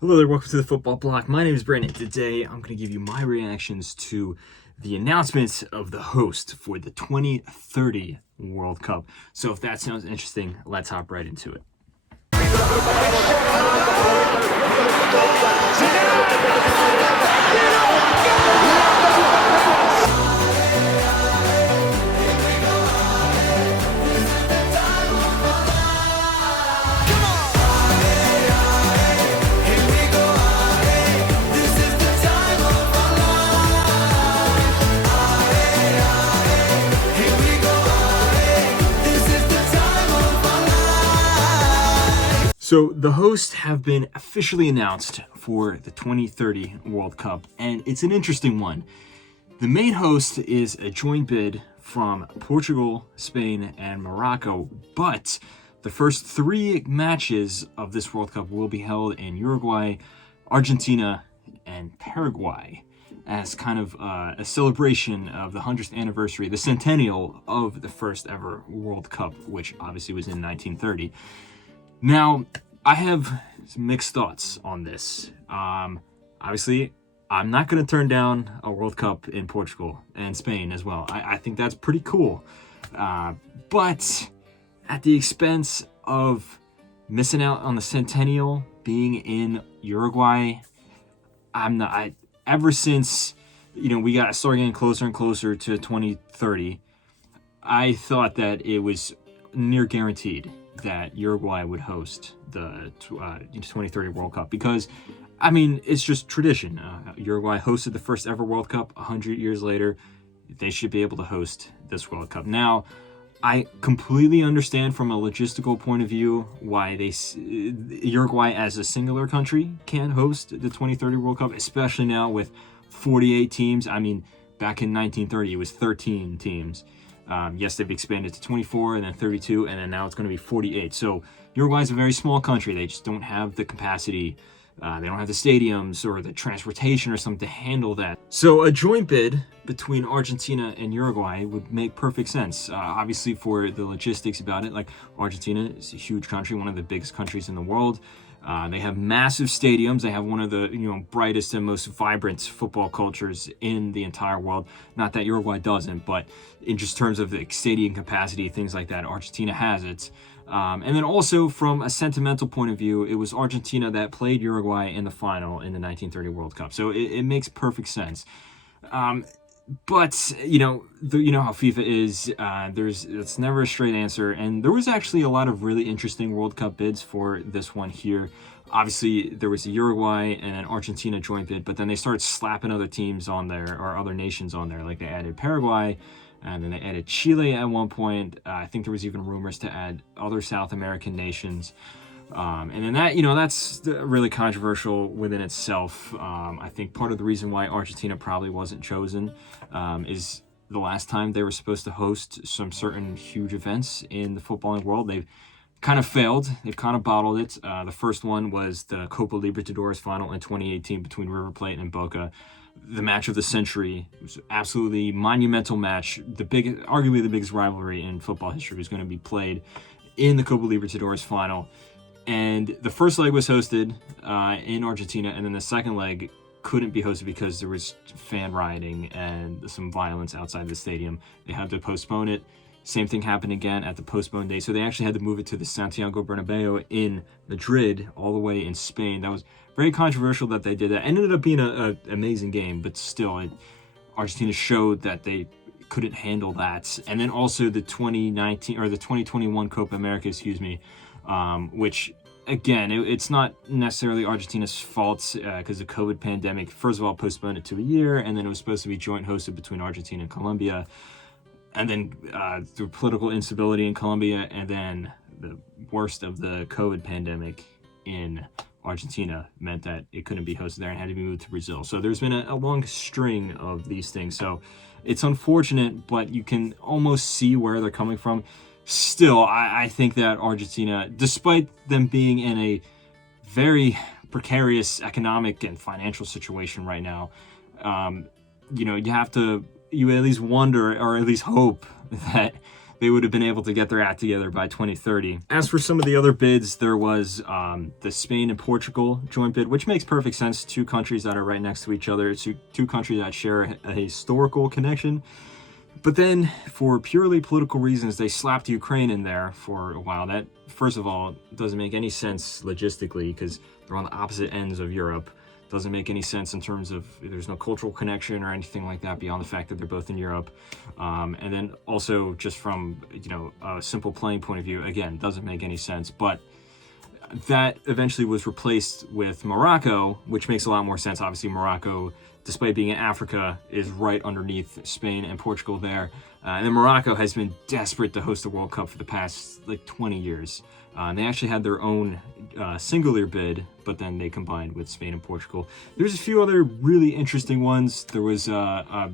Hello there, welcome to the Football Bloc. My name is Brandon. Today I'm going to give you my reactions to the announcement of the host for the 2030 World Cup. So if that sounds interesting, let's hop right into it. So the hosts have been officially announced for the 2030 World Cup, and it's an interesting one. The main host is a joint bid from Portugal, Spain, and Morocco, but the first three matches of this World Cup will be held in Uruguay, Argentina, and Paraguay as kind of a celebration of the 100th anniversary, the centennial of the first ever World Cup, which obviously was in 1930. Now, I have some mixed thoughts on this. Obviously, I'm not going to turn down a World Cup in Portugal and Spain as well. I think that's pretty cool. But at the expense of missing out on the centennial being in Uruguay, I'm not. Ever since we started getting closer and closer to 2030, I thought that it was near guaranteed that Uruguay would host the 2030 World Cup because, it's just tradition. Uruguay hosted the first ever World Cup 100 years later. They should be able to host this World Cup. Now, I completely understand from a logistical point of view why Uruguay as a singular country can't host the 2030 World Cup, especially now with 48 teams. Back in 1930, it was 13 teams. Yes, they've expanded to 24 and then 32, and then now it's going to be 48. So Uruguay is a very small country. They just don't have the capacity. They don't have the stadiums or the transportation or something to handle that. So a joint bid between Argentina and Uruguay would make perfect sense. Obviously, for the logistics about it, like Argentina is a huge country, one of the biggest countries in the world. They have massive stadiums. They have one of the brightest and most vibrant football cultures in the entire world. Not that Uruguay doesn't, but in just terms of the stadium capacity, things like that, Argentina has it. And then also from a sentimental point of view, it was Argentina that played Uruguay in the final in the 1930 World Cup. So it makes perfect sense. But you know how FIFA is. It's never a straight answer, and there was actually a lot of really interesting World Cup bids for this one here. Obviously, there was a Uruguay and an Argentina joint bid, but then they started slapping other teams on there or other nations on there. Like they added Paraguay, and then they added Chile at one point. I think there was even rumors to add other South American nations. And then that's really controversial within itself. I think part of the reason why Argentina probably wasn't chosen is the last time they were supposed to host some certain huge events in the footballing world. They've kind of failed. They've kind of bottled it. The first one was the Copa Libertadores final in 2018 between River Plate and Boca. The match of the century. It was an absolutely monumental match. Arguably the biggest rivalry in football history was going to be played in the Copa Libertadores final. And the first leg was hosted in Argentina, and then the second leg couldn't be hosted because there was fan rioting and some violence outside the stadium. They had to postpone it. Same thing happened again at the postponed day. So they actually had to move it to the Santiago Bernabeu in Madrid, all the way in Spain. That was very controversial that they did that. It ended up being an amazing game, but still, Argentina showed that they couldn't handle that. And then also the 2021 Copa America, which again, it's not necessarily Argentina's fault because the COVID pandemic, first of all, postponed it to a year, and then it was supposed to be joint hosted between Argentina and Colombia, and then through political instability in Colombia, and then the worst of the COVID pandemic in Argentina meant that it couldn't be hosted there and had to be moved to Brazil. So there's been a long string of these things. So it's unfortunate, but you can almost see where they're coming from. Still, I think that Argentina, despite them being in a very precarious economic and financial situation right now, you at least wonder or at least hope that they would have been able to get their act together by 2030. As for some of the other bids, there was the Spain and Portugal joint bid, which makes perfect sense. Two countries that are right next to each other, two countries that share a historical connection. But then, for purely political reasons, they slapped Ukraine in there for a while. That, first of all, doesn't make any sense logistically because they're on the opposite ends of Europe. Doesn't make any sense in terms of there's no cultural connection or anything like that beyond the fact that they're both in Europe. And then also just from, a simple playing point of view, again, doesn't make any sense. But that eventually was replaced with Morocco, which makes a lot more sense. Obviously, Morocco, despite being in Africa, is right underneath Spain and Portugal there. And then Morocco has been desperate to host the World Cup for the past 20 years. They actually had their own singular bid, but then they combined with Spain and Portugal. There's a few other really interesting ones. There was a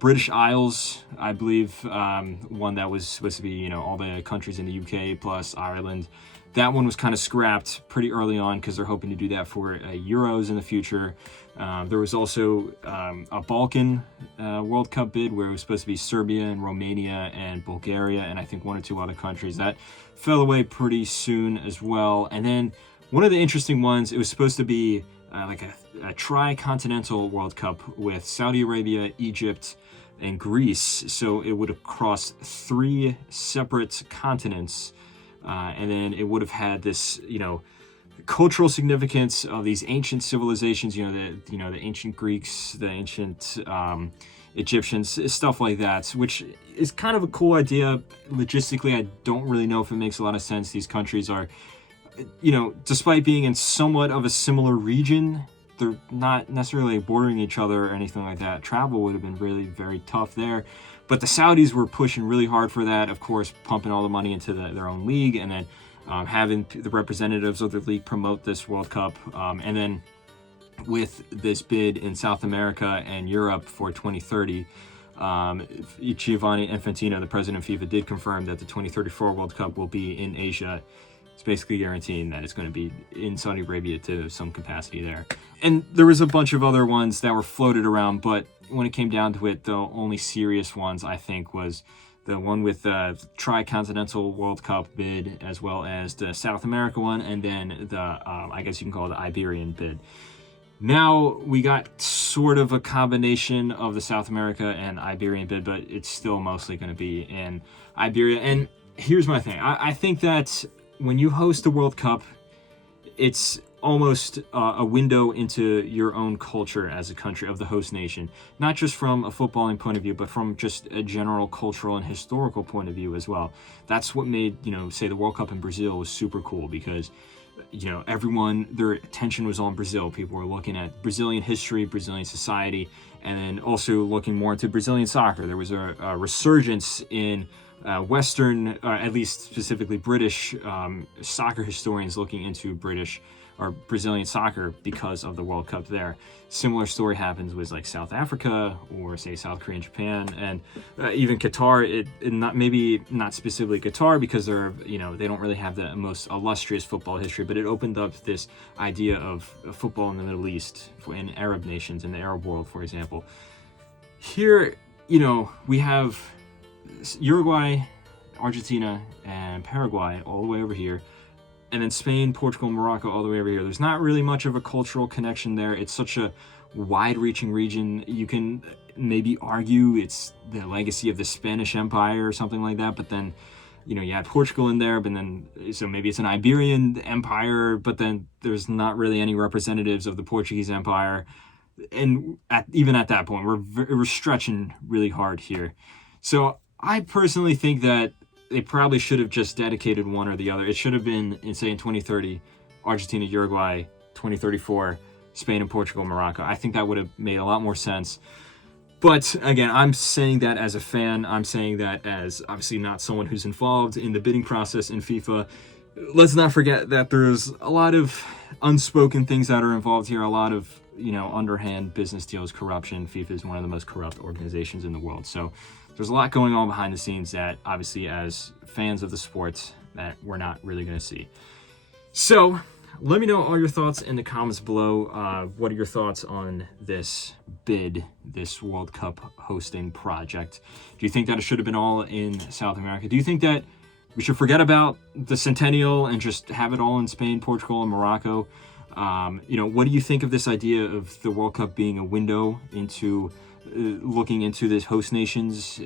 British Isles, I believe, one that was supposed to be, all the countries in the UK plus Ireland. That one was kind of scrapped pretty early on because they're hoping to do that for Euros in the future. There was also a Balkan World Cup bid where it was supposed to be Serbia and Romania and Bulgaria and I think one or two other countries. That fell away pretty soon as well. And then one of the interesting ones, it was supposed to be a tri-continental World Cup with Saudi Arabia, Egypt, and Greece. So it would have crossed 3 separate continents. And then it would have had this, cultural significance of these ancient civilizations, the ancient Greeks, the ancient Egyptians, stuff like that, which is kind of a cool idea. Logistically, I don't really know if it makes a lot of sense. These countries are, despite being in somewhat of a similar region, they're not necessarily bordering each other or anything like that. Travel would have been really very tough there. But the Saudis were pushing really hard for that, of course, pumping all the money into their own league and then having the representatives of the league promote this World Cup. And then with this bid in South America and Europe for 2030, Giovanni Infantino, the president of FIFA, did confirm that the 2034 World Cup will be in Asia. It's basically guaranteeing that it's going to be in Saudi Arabia to some capacity there. And there was a bunch of other ones that were floated around, but when it came down to it, the only serious ones, I think, was the one with the Tri-Continental World Cup bid, as well as the South America one, and then the, I guess you can call it the Iberian bid. Now we got sort of a combination of the South America and Iberian bid, but it's still mostly going to be in Iberia. And here's my thing. I think that when you host the World Cup, it's almost a window into your own culture as a country of the host nation, not just from a footballing point of view, but from just a general cultural and historical point of view as well. That's what made, say the World Cup in Brazil was super cool because, everyone, their attention was on Brazil. People were looking at Brazilian history, Brazilian society, and then also looking more into Brazilian soccer. There was a resurgence in Western, at least specifically British soccer historians looking into British or Brazilian soccer because of the World Cup there. Similar story happens with like South Africa or say South Korea and Japan, and even Qatar. Not specifically Qatar because they're they don't really have the most illustrious football history, but it opened up this idea of football in the Middle East, in Arab nations, in the Arab world, for example. Here, we have Uruguay, Argentina, and Paraguay all the way over here. And then Spain, Portugal, Morocco, all the way over here. There's not really much of a cultural connection there. It's such a wide-reaching region. You can maybe argue it's the legacy of the Spanish Empire or something like that. But then, you had Portugal in there. But then, so maybe it's an Iberian Empire. But then there's not really any representatives of the Portuguese Empire. And even at that point, we're stretching really hard here. So I personally think that they probably should have just dedicated one or the other. It should have been, in 2030, Argentina, Uruguay, 2034, Spain and Portugal, Morocco. I think that would have made a lot more sense. But again, I'm saying that as a fan. I'm saying that as obviously not someone who's involved in the bidding process in FIFA. Let's not forget that there's a lot of unspoken things that are involved here, a lot of underhand business deals, corruption. FIFA is one of the most corrupt organizations in the world. So there's a lot going on behind the scenes that obviously as fans of the sport that we're not really going to see. So let me know all your thoughts in the comments below. What are your thoughts on this bid, this World Cup hosting project? Do you think that it should have been all in South America? Do you think that we should forget about the centennial and just have it all in Spain, Portugal, and Morocco? What do you think of this idea of the World Cup being a window into looking into this host nation's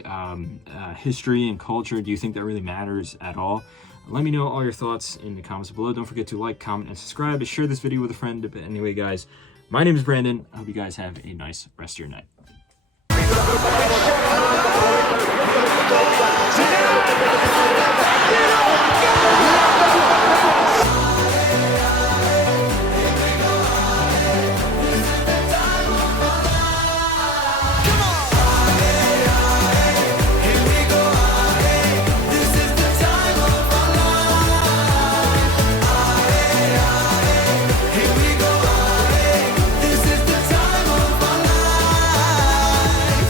history and culture? Do you think that really matters at all? Let me know all your thoughts in the comments below. Don't forget to like, comment, and subscribe, to share this video with a friend. But anyway, guys, my name is Brandon. I hope you guys have a nice rest of your night.